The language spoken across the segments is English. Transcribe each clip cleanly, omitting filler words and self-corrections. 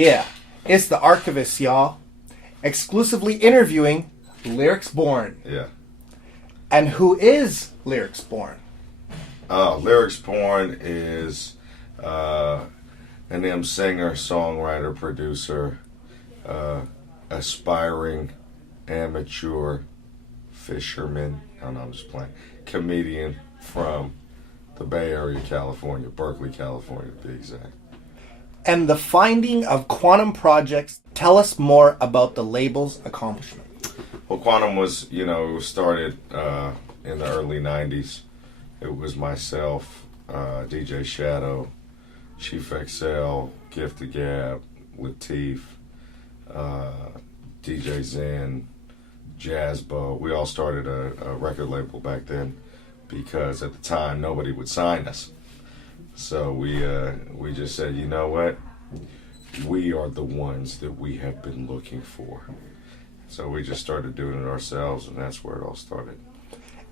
Yeah, it's the Archivest, y'all. Exclusively interviewing Lyrics Born. Yeah. And who is Lyrics Born? Lyrics Born is an M singer, songwriter, producer, aspiring amateur fisherman. I don't know, I'm just playing. Comedian from the Bay Area, California, Berkeley, California, to be exact. And the finding of Quantum Projects. Tell us more about the label's accomplishment. Well, Quantum was, it was started in the early 90s. It was myself, DJ Shadow, Chief XL, Gift of Gab, Latif, DJ Zen, Jazzbo. We all started a record label back then because at the time nobody would sign us. So we just said, you know what? We are the ones that we have been looking for. So we just started doing it ourselves, and that's where it all started.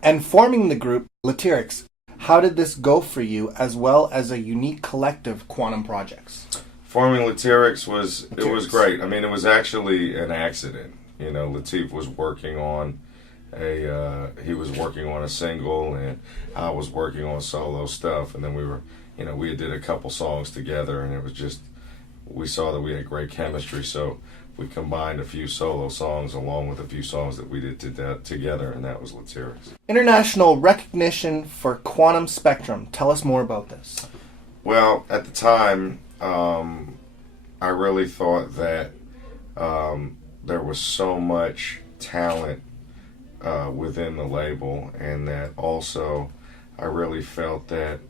And forming the group, Latyrix, how did this go for you, as well as a unique collective Quantum Projects? Forming Latyrix was great. I mean, it was actually an accident. Latif was working on a single, and I was working on solo stuff, and then we did a couple songs together, and it was just, we saw that we had great chemistry, so we combined a few solo songs along with a few songs that we did together, and that was Latyrix. International recognition for Quantum Spectrum. Tell us more about this. Well, at the time, I really thought that there was so much talent within the label, and that also I really felt that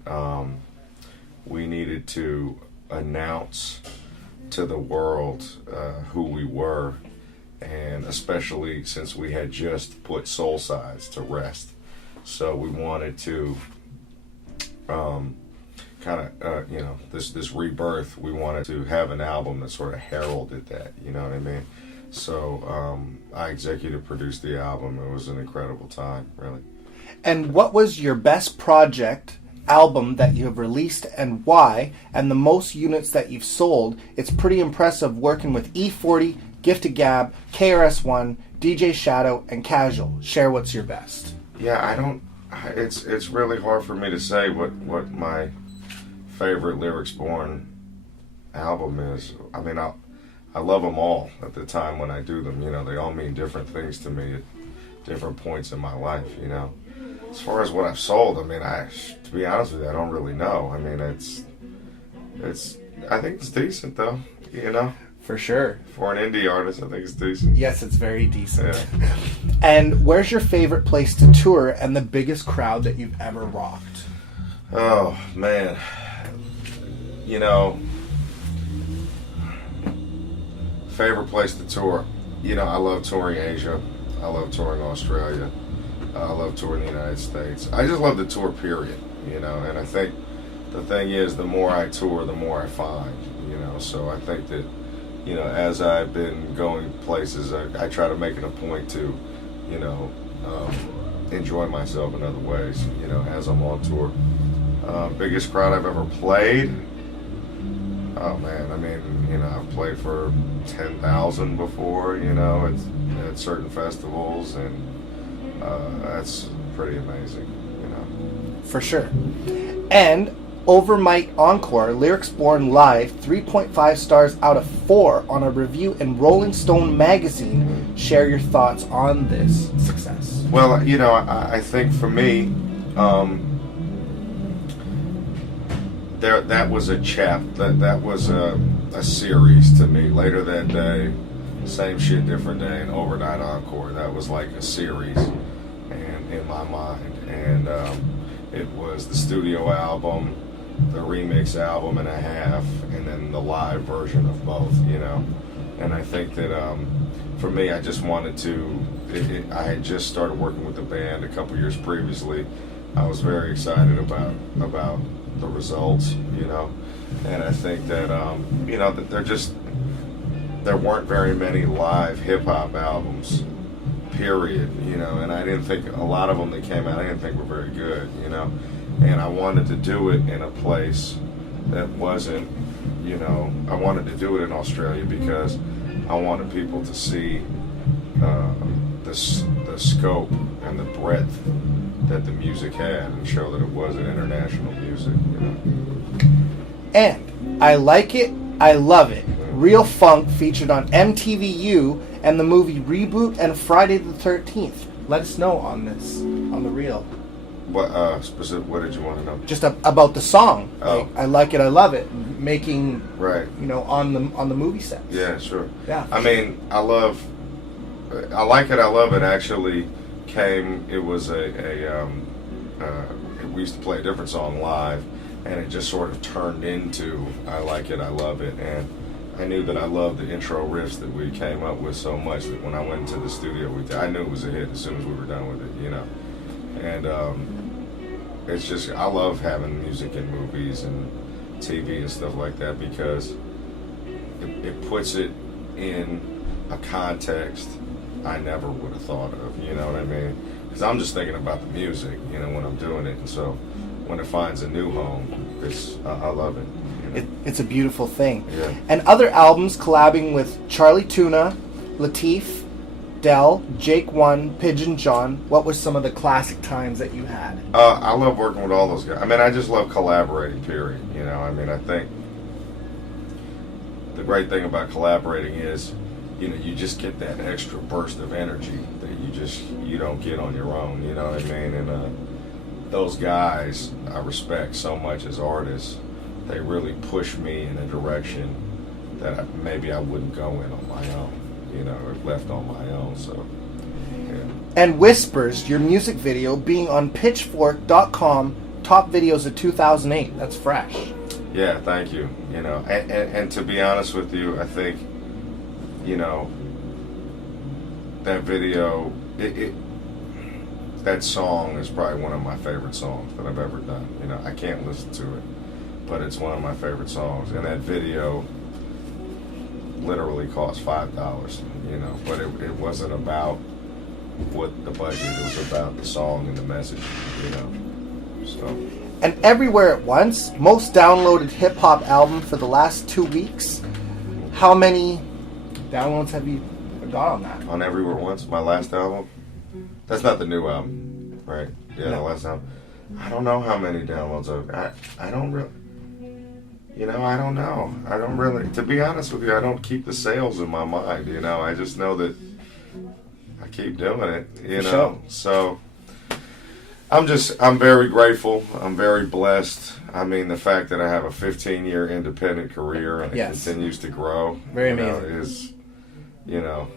we needed to announce to the world who we were, and especially since we had just put Soul Sides to rest. So we wanted to this rebirth. We wanted to have an album that sort of heralded that, you know what I mean? So I executive produced the album. It was an incredible time, really. And what was your best album that you have released, and why, and the most units that you've sold? It's pretty impressive working with E40, Gift of Gab, KRS-One, DJ Shadow, and Casual. Share what's your best. Yeah, it's really hard for me to say what my favorite Lyrics Born album is. I mean, I love them all at the time when I do them. They all mean different things to me at different points in my life, As far as what I've sold, I mean, to be honest with you, I don't really know. I mean, I think it's decent though, For sure. For an indie artist, I think it's decent. Yes, it's very decent. Yeah. And where's your favorite place to tour and the biggest crowd that you've ever rocked? Oh, man. Favorite place to tour. I love touring Asia. I love touring Australia. I love touring the United States. I just love the tour, period, and I think the thing is, the more I tour, the more I find, so I think that, as I've been going places, I try to make it a point to, enjoy myself in other ways, as I'm on tour. Biggest crowd I've ever played? Oh man, I mean, I've played for 10,000 before, it's at certain festivals, and that's pretty amazing, For sure. And Overmight Encore, Lyrics Born Live, 3.5 stars out of 4 on a review in Rolling Stone magazine. Share your thoughts on this success. Well, I think for me, that was that was a series to me. Later that day, Same Shit, Different Day, and Overnight Encore. That was like a series, and in my mind, and it was the studio album, the remix album and a half, and then the live version of both. And I think that for me, I just wanted to. I had just started working with the band a couple years previously. I was very excited about the results, and I think that that there weren't very many live hip hop albums, period, and I didn't think a lot of them that came out, I didn't think were very good, and I wanted to do it in a place that wasn't you know, I wanted to do it in Australia because I wanted people to see the scope and the breadth that the music had, and show that it was an international music, you know. And I Like It, I Love It. Real Funk featured on MTVU and the movie Reboot and Friday the 13th. Let us know on this, on the reel. What what did you want to know? Just about the song. Oh. Like, I Like It, I Love It. Making, right, you know, on the movie sets. Yeah, sure. Yeah. I mean, I Like It, I Love It actually came, it was we used to play a different song live, and it just sort of turned into I Like It, I Love It, and I knew that I loved the intro riffs that we came up with so much that when I went into the studio, I knew it was a hit as soon as we were done with it, you know. And it's just, I love having music in movies and TV and stuff like that because it puts it in a context I never would have thought of, you know what I mean? Because I'm just thinking about the music, you know, when I'm doing it, and so when it finds a new home, I love it. You know? It's a beautiful thing. Yeah. And other albums collabing with Charlie Tuna, Lateef, Dell, Jake One, Pigeon John. What was some of the classic times that you had? I love working with all those guys. I mean, I just love collaborating, period. You know, I mean, I think the great thing about collaborating is, you know, you just get that extra burst of energy that you don't get on your own, you know what I mean? And those guys I respect so much as artists. They really push me in a direction that maybe I wouldn't go in on my own, you know, or left on my own, so, yeah. And Whispers, your music video, being on Pitchfork.com top videos of 2008. That's fresh. Yeah, thank you. You know, and to be honest with you, I think, you know, that video, that song is probably one of my favorite songs that I've ever done. You know, I can't listen to it, but it's one of my favorite songs. And that video literally cost $5, you know, but it wasn't about what the budget, it was about the song and the message, you know, so. And Everywhere at Once, most downloaded hip-hop album for the last 2 weeks. How many downloads have you got on that? On Everywhere Once, my last album? That's not the new album, right? Yeah, No. The last album. I don't know how many downloads I don't really, you know, I don't know. I don't really, to be honest with you, I don't keep the sales in my mind, you know. I just know that I keep doing it, you know. Sure. So I'm very grateful. I'm very blessed. I mean, the fact that I have a 15-year independent career and it Yes. continues to grow, Very you know, amazing. is, you know,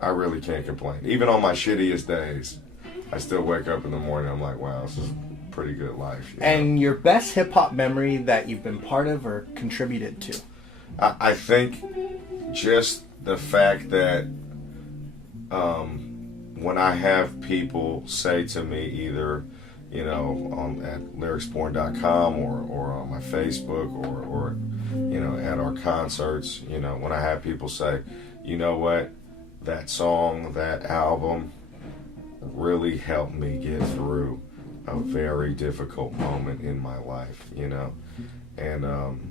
I really can't complain. Even on my shittiest days, I still wake up in the morning, I'm like, wow, this is a pretty good life. You know? And your best hip-hop memory that you've been part of or contributed to? I think just the fact that when I have people say to me either, you know, at lyricsborn.com or on my Facebook or you know, at our concerts, you know, when I have people say, you know what, that song, that album really helped me get through a very difficult moment in my life, you know. And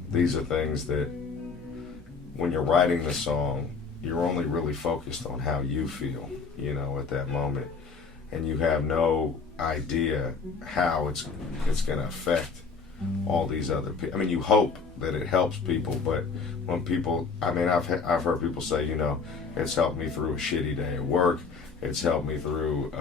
these are things that when you're writing the song, you're only really focused on how you feel, you know, at that moment. And you have no idea how it's going to affect all these other people. I mean, you hope that it helps people, but when people, I mean, I've heard people say, you know, it's helped me through a shitty day at work. It's helped me through,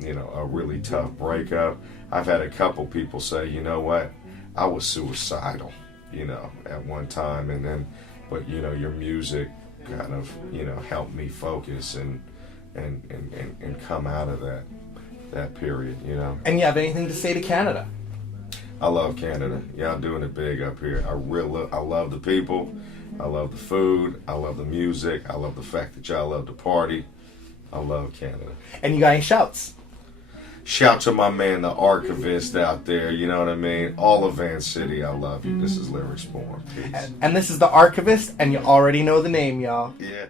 you know, a really tough breakup. I've had a couple people say, you know what, I was suicidal, you know, at one time, and then, but you know, your music kind of, you know, helped me focus and come out of that period, you know. And you have anything to say to Canada? I love Canada. Yeah, I'm doing it big up here. I love the people. I love the food. I love the music. I love the fact that y'all love to party. I love Canada. And you got any shouts? Shout to my man, the Archivest out there. You know what I mean? All of Van City, I love you. This is Lyrics Born. Peace. And this is the Archivest, and you already know the name, y'all. Yeah.